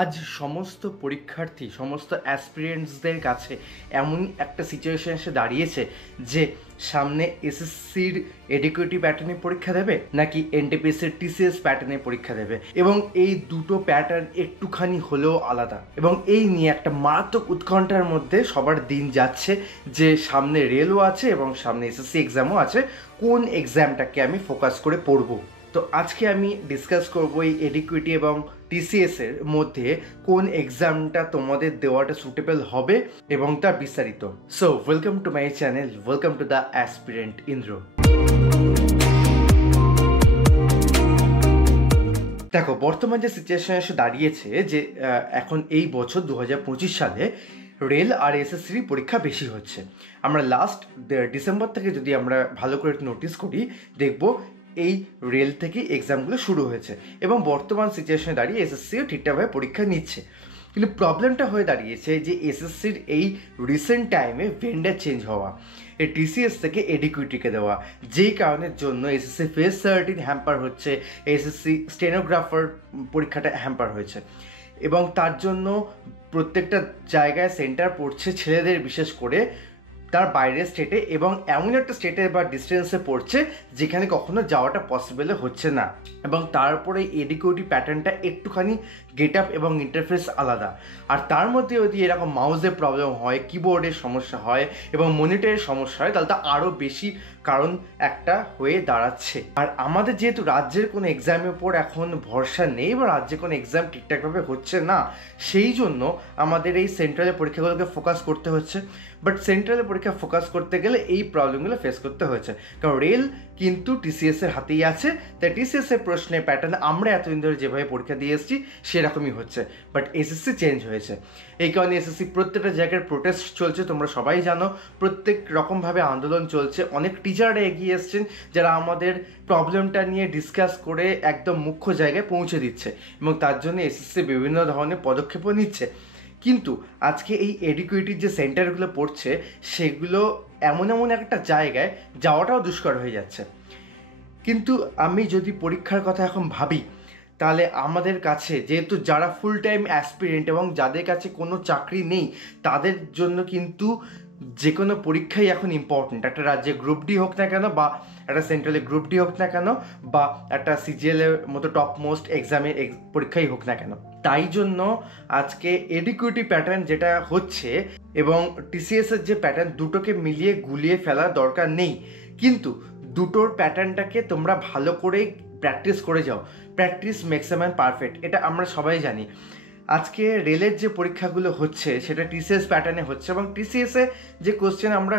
আজ সমস্ত পরীক্ষার্থী সমস্ত অ্যাসপিরেন্টসদের কাছে এমন একটা সিচুয়েশন এসে দাঁড়িয়েছে যে সামনে এসএসসির এডুকেটিভ প্যাটার্নে পরীক্ষা দেবে নাকি এনটিপিসির টিসিএস প্যাটার্নে পরীক্ষা দেবে, এবং এই দুটো প্যাটার্ন একটুখানি হলেও আলাদা। এবং এই নিয়ে একটা মারাত্মক উৎকণ্ঠার মধ্যে সবার দিন যাচ্ছে যে সামনে রেলও আছে এবং সামনে এসএসসি এক্সামও আছে, কোন এক্সামটাকে আমি ফোকাস করে পড়বো। তো আজকে আমি ডিসকাস করবো এই এডিকুইটি এবং টিসিএস এর মধ্যে কোন এক্সামটা তোমাদের দেওয়াটা সুটেবল হবে এবং তার বিস্তারিত। So welcome to my channel, welcome to the aspirant Indra. দেখো, বর্তমান যে সিচুয়েশন এসে দাঁড়িয়েছে যে এখন এই বছর 2025 সালে রেল আর এসএসসির পরীক্ষা বেশি হচ্ছে। আমরা লাস্ট ডিসেম্বর থেকে যদি আমরা ভালো করে নোটিস করি, দেখব এই রেল থেকে এক্সামগুলো শুরু হয়েছে এবং বর্তমান সিচুয়েশনে দাঁড়িয়ে এসএসসিও ঠিকঠাকভাবে পরীক্ষা নিচ্ছে। কিন্তু প্রবলেমটা হয়ে দাঁড়িয়েছে যে এসএসসির এই রিসেন্ট টাইমে ভেন্ডার চেঞ্জ হওয়া, এই টিসিএস থেকে এডিকুইটিকে দেওয়া, যেই কারণের জন্য এসএসসি ফেস 13 হ্যাম্পার হচ্ছে, এসএসসি স্টেনোগ্রাফার পরীক্ষাটা হ্যাম্পার হয়েছে এবং তার জন্য প্রত্যেকটা জায়গায় সেন্টার পড়ছে ছেলেদের, বিশেষ করে তার বাইরের স্টেটে, এবং এমন একটা স্টেটে বা ডিস্টেন্সে পড়ছে যেখানে কখনো যাওয়াটা পসিবল হচ্ছে না। এবং তারপরে এডিকুইটি প্যাটার্নটা একটুখানি গেট আপ এবং ইন্টারফেস আলাদা। আর তার মধ্যে যদি এরকম মাউসের প্রবলেম হয়, কিবোর্ডের সমস্যা হয় এবং মনিটরের সমস্যা হয়, তাহলে তো আরও বেশি কারণ একটা হয়ে দাঁড়াচ্ছে। আর আমাদের যেহেতু রাজ্যের কোনো এক্সামের উপর এখন ভরসা নেই বা রাজ্যে কোনো এক্সাম ঠিকঠাকভাবে হচ্ছে না, সেই জন্য আমাদের এই সেন্ট্রালের পরীক্ষাগুলোকে ফোকাস করতে হচ্ছে। বাট সেন্ট্রালের পরীক্ষা ফোকাস করতে গেলে এই প্রবলেমগুলো ফেস করতে হয়েছে, কারণ রেল কিন্তু টিসিএস এর হাতেই আছে। তাই টিসিএস এর প্রশ্নের প্যাটার্ন আমরা এতদিন ধরে যেভাবে পরীক্ষা দিয়ে এসেছি সেরকমই হচ্ছে, বাট এসএসসি চেঞ্জ হয়েছে। এই কারণে এসএসসি প্রত্যেকটা জায়গায় প্রোটেস্ট চলছে, তোমরা সবাই জানো, প্রত্যেক রকমভাবে আন্দোলন চলছে। অনেক টিচাররা এগিয়ে এসছেন যারা আমাদের প্রবলেমটা নিয়ে ডিসকাস করে একদম মুখ্য জায়গায় পৌঁছে দিচ্ছে এবং তার জন্য এসএসসি বিভিন্ন ধরনের পদক্ষেপও নিচ্ছে। কিন্তু আজকে এই এডুকেটিভ যে সেন্টারগুলো পড়ছে সেগুলো এমন এমন একটা জায়গায় যাওয়াটাও দুষ্কর হয়ে যাচ্ছে। কিন্তু আমি যদি পরীক্ষার কথা এখন ভাবি, তাহলে আমাদের কাছে যেহেতু যারা ফুল টাইম অ্যাসপিরেন্ট এবং যাদের কাছে কোনো চাকরি নেই, তাদের জন্য কিন্তু যে কোনো পরীক্ষাই এখন ইম্পর্টেন্ট। একটা রাজ্যে গ্রুপ ডি হোক না কেন, বা একটা সেন্ট্রালে গ্রুপ ডি হোক না কেন, বা একটা সিজিএল এর মতো টপ মোস্ট এক্সামের পরীক্ষাই হোক না কেন। তাই জন্য আজকে এডুকেটিভ প্যাটার্ন যেটা হচ্ছে এবং টিসিএস এর যে প্যাটার্ন, দুটোকে মিলিয়ে গুলিয়ে ফেলার দরকার নেই, কিন্তু দুটোর প্যাটার্নটাকে তোমরা ভালো করে প্র্যাকটিস করে যাও। Practice makes a man perfect, এটা আমরা সবাই জানি। আজকে রেলের যে পরীক্ষাগুলো হচ্ছে সেটা টিসিএস প্যাটার্নে হচ্ছে এবং টিসিএসে যে কোশ্চেন আমরা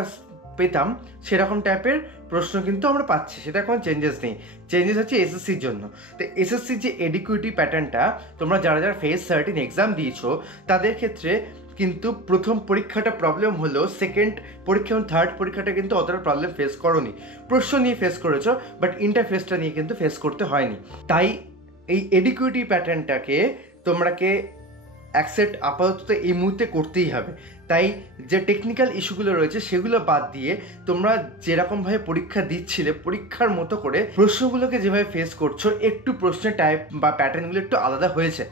পেতাম সেরকম টাইপের প্রশ্ন কিন্তু আমরা পাচ্ছি, সেটা কোনো চেঞ্জেস নেই। চেঞ্জেস হচ্ছে এসএসসির জন্য। তো এসএসসির যে এডুকেটিভ প্যাটার্নটা তোমরা যারা যারা ফেজ 13 এক্সাম দিয়েছো তাদের ক্ষেত্রে কিন্তু প্রথম পরীক্ষাটা প্রবলেম হলো, সেকেন্ড পরীক্ষা এবং থার্ড পরীক্ষাটা কিন্তু অতটা প্রবলেম ফেস করোনি। প্রশ্ন নিয়ে ফেস করেছো, বাট ইন্টারফেসটা নিয়ে কিন্তু ফেস করতে হয়নি। তাই এই এডুকেটিভ প্যাটার্নটাকে তোমরাকে অ্যাকসেপ্ট আপাতত এই মুহূর্তে করতেই হবে। তাই যে টেকনিক্যাল ইস্যুগুলো রয়েছে সেগুলো বাদ দিয়ে তোমরা যেরকমভাবে পরীক্ষা দিচ্ছিলে পরীক্ষার মতো করে প্রশ্নগুলোকে যেভাবে ফেস করছো, একটু প্রশ্নের টাইপ বা প্যাটার্নগুলো একটু আলাদা হয়েছে।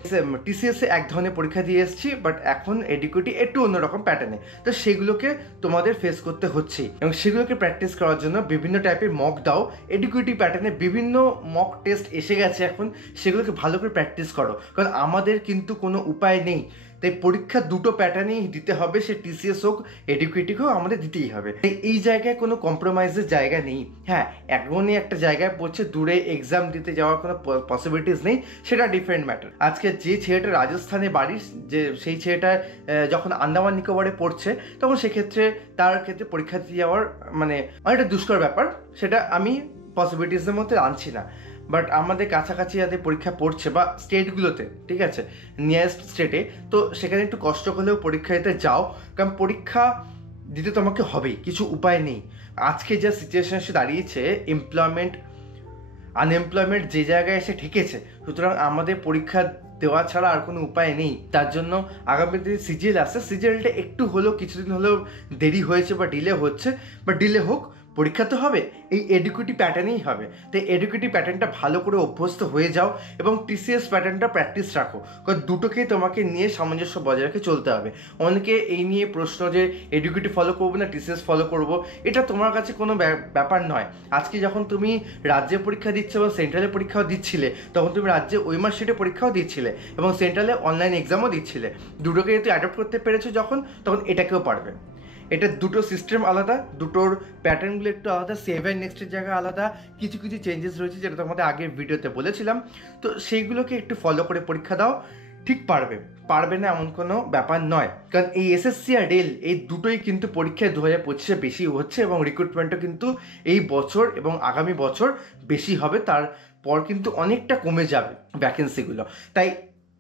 টিসিএসে এক ধরনের পরীক্ষা দিয়ে এসেছি, বাট এখন এডুকেটিভ একটু অন্যরকম প্যাটার্নে, তো সেগুলোকে তোমাদের ফেস করতে হচ্ছেই এবং সেগুলোকে প্র্যাকটিস করার জন্য বিভিন্ন টাইপের মক দাও। এডুকেটিভ প্যাটার্নে বিভিন্ন মক টেস্ট এসে গেছে এখন, সেগুলোকে ভালো করে প্র্যাকটিস করো, কারণ আমাদের কিন্তু কোনো উপায় নেই। তাই পরীক্ষা দুটো প্যাটার্নেই দিতে হবে, সে টিসিএস হোক এডুকেটিভ হোক, আমাদের দিতেই হবে। এই জায়গায় কোনো কম্প্রোমাইজের জায়গা নেই। হ্যাঁ, এখনই একটা জায়গায় পড়ছে, দূরে এক্সাম দিতে যাওয়ার কোনো পসিবিলিটিস নেই, সেটা ডিফারেন্ট ম্যাটার। আজকে যে ছেলেটা রাজস্থানে বাড়ি, যে সেই ছেলেটা যখন আন্দামান নিকোবরে পড়ছে, তখন সেক্ষেত্রে তার ক্ষেত্রে পরীক্ষা দিতে যাওয়ার মানে অনেকটা দুষ্কর ব্যাপার, সেটা আমি পসিবিলিটিসের মধ্যে আনছি না। বাট আমাদের কাছাকাছি যাদের পরীক্ষা পড়ছে বা স্টেটগুলোতে, ঠিক আছে, নিয়ারেস্ট স্টেটে, তো সেখানে একটু কষ্ট করলেও পরীক্ষা দিতে যাও, কারণ পরীক্ষা দিতে তোমাকে হবেই, কিছু উপায় নেই। আজকে যা সিচুয়েশন এসে দাঁড়িয়েছে, আনএমপ্লয়মেন্ট যে জায়গায় এসে ঠেকেছে, সুতরাং আমাদের পরীক্ষা দেওয়া ছাড়া আর কোনো উপায় নেই। তার জন্য আগামী দিনে সিজিএল আসছে, সিজিএলটা একটু হলেও কিছুদিন হলেও দেরি হয়েছে বা ডিলে হচ্ছে, বা ডিলে হোক, পরীক্ষা তো হবে, এই এডুকেটিভ প্যাটার্নেই হবে। তাই এডুকেটিভ প্যাটার্নটা ভালো করে অভ্যস্ত হয়ে যাও এবং টিসিএস প্যাটার্নটা প্র্যাকটিস রাখো, কারণ দুটোকেই তোমাকে নিয়ে সামঞ্জস্য বজায় রেখে চলতে হবে। অনেকে এই নিয়ে প্রশ্ন যে এডুকেটিভ ফলো করবো না টিসিএস ফলো করবো, এটা তোমার কাছে কোনো ব্যাপার নয়। আজকে যখন তুমি রাজ্যে পরীক্ষা দিচ্ছ বা সেন্ট্রালে পরীক্ষাও দিচ্ছিলে, তখন তুমি রাজ্যে ওই মার্কশিটে পরীক্ষাও দিচ্ছিলে এবং সেন্ট্রালে অনলাইন এক্সামও দিচ্ছিলে। দুটোকে যদি অ্যাডপ্ট করতে পেরেছো তখন এটাকেও পারবে। এটা দুটো সিস্টেম আলাদা, দুটোর প্যাটার্নগুলো একটু আলাদা, সেভ অ্যান্ড নেক্সটের জায়গা আলাদা, কিছু কিছু চেঞ্জেস রয়েছে যেটা তোমাদের আগের ভিডিওতে বলেছিলাম। তো সেইগুলোকে একটু ফলো করে পরীক্ষা দাও, ঠিক পারবে না এমন কোনো ব্যাপার নয়। কারণ এই এসএসসি আর রেল এই দুটোই কিন্তু পরীক্ষায় 2025-এ বেশি হচ্ছে এবং রিক্রুটমেন্টও কিন্তু এই বছর এবং আগামী বছর বেশি হবে, তারপর কিন্তু অনেকটা কমে যাবে ভ্যাকেন্সিগুলো। তাই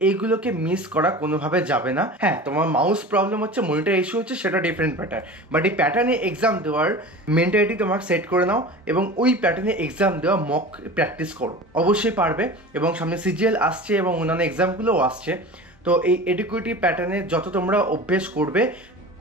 এইগুলোকে মিস করা কোনোভাবে যাবে না। হ্যাঁ, তোমার মাউস প্রবলেম হচ্ছে, মনিটর ইস্যু হচ্ছে, সেটা ডিফারেন্ট প্যাটার্ন, বাট এই প্যাটার্নে এক্সাম দেওয়ার মেন্টালিটি তোমাকে সেট করে নাও এবং ওই প্যাটার্নে এক্সাম দেওয়া মক প্র্যাকটিস করো, অবশ্যই পারবে। এবং সামনে সিজিএল আসছে এবং অন্যান্য এক্সামগুলোও আসছে। তো এই এডুকেটিভ প্যাটার্নে যত তোমরা অভ্যেস করবে,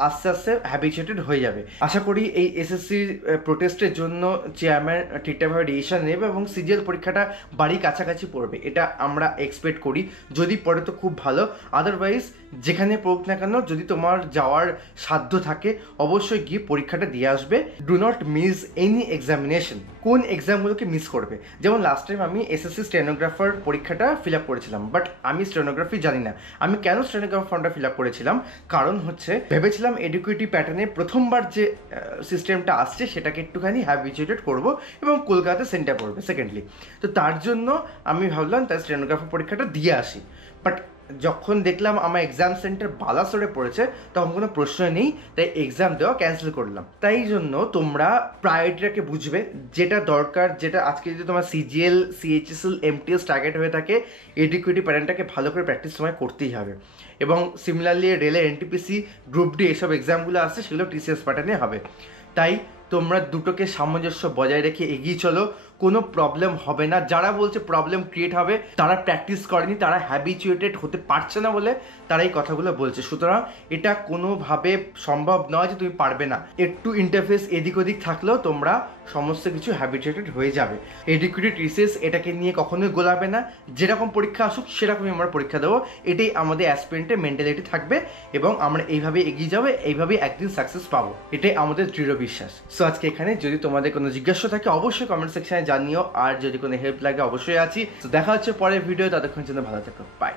আস্তে আস্তে হ্যাবিচুয়েটেড হয়ে যাবে। আশা করি এই এসএসসির প্রোটেস্টের জন্য চেয়ারম্যান ঠিকঠাকভাবে ডিসিশন নেবে এবং সিজিএল পরীক্ষাটা বাড়ির কাছাকাছি পড়বে, এটা আমরা এক্সপেক্ট করি। যদি পড়ে তো খুব ভালো, আদারওয়াইজ যেখানে পড়ুক না কেন, যদি তোমার যাওয়ার সাধ্য থাকে অবশ্যই গিয়ে পরীক্ষাটা দিয়ে আসবে। Do not miss any examination. কোন এক্সামগুলোকে মিস করবে? যেমন লাস্ট টাইম আমি এসএসসি স্টেনোগ্রাফার পরীক্ষাটা ফিল আপ করেছিলাম, বাট আমি স্টেনোগ্রাফি জানি না। আমি কেন স্টেনোগ্রাফার ফর্মটা ফিল আপ করেছিলাম? কারণ হচ্ছে ভেবেছিলাম এডুকেটিভ প্যাটার্নে প্রথমবার যে সিস্টেমটা আসছে সেটাকে একটুখানি হ্যাবিচুয়েটেড করবো এবং কলকাতা সেন্টার পড়বে সেকেন্ডলি। তো তার জন্য আমি ভাবলাম তার স্টেনোগ্রাফার পরীক্ষাটা দিয়ে আসি। বাট যখন দেখলাম আমার এক্সাম সেন্টার বালাসোরে পড়েছে, তখন কোনো প্রশ্ন নেই, তাই এক্সাম দেওয়া ক্যান্সেল করলাম। তাই জন্য তোমরা প্রায়োরিটিটাকে বুঝবে, যেটা দরকার, যেটা আজকে যদি তোমার সিজিএল, সিএইচএসএল, এমটিএস টার্গেট হয়ে থাকে, এডুকেটিভ প্যাটার্নটাকে ভালো করে প্র্যাকটিস সময় করতেই হবে। এবং সিমিলারলি রেলের এনটিপিসি, গ্রুপ ডি এসব এক্সামগুলো আসছে, সেগুলো টিসিএস প্যাটার্নে হবে। তাই তোমরা দুটোকে সামঞ্জস্য বজায় রেখে এগিয়ে চলো, কোনো প্রবলেম হবে না। যারা বলছে প্রবলেম ক্রিয়েট হবে, তারা প্র্যাকটিস করেনি, তারা হ্যাবিচুয়েটেড হতে পারছে না বলে তারা এই কথাগুলো বলছে। সুতরাং এটা কোনোভাবে সম্ভব নয় যে তুমি পারবে না। একটু ইন্টারফেস এদিক ওদিক থাকলেও তোমরা সমস্ত কিছু হ্যাবিচুয়েটেড হয়ে যাবে। এডুকেটিভ রিসার্চ এটাকে নিয়ে কখনোই গোলাবে না, যেরকম পরীক্ষা আসুক সেরকমই আমরা পরীক্ষা দেবো, এটাই আমাদের অ্যাসপিরেন্টের মেন্টালিটি থাকবে এবং আমরা এইভাবে এগিয়ে যাবো, এইভাবেই একদিন সাকসেস পাবো, এটাই আমাদের দৃঢ় বিশ্বাস। সো আজকে এখানে যদি তোমাদের কোনো জিজ্ঞাসা থাকে অবশ্যই কমেন্ট সেকশনে জানিও, আর যদি কোনো হেল্প লাগে অবশ্যই আছি। তো দেখা হচ্ছে পরের ভিডিও, ততক্ষণ জন্য ভালো থেকো, বাই।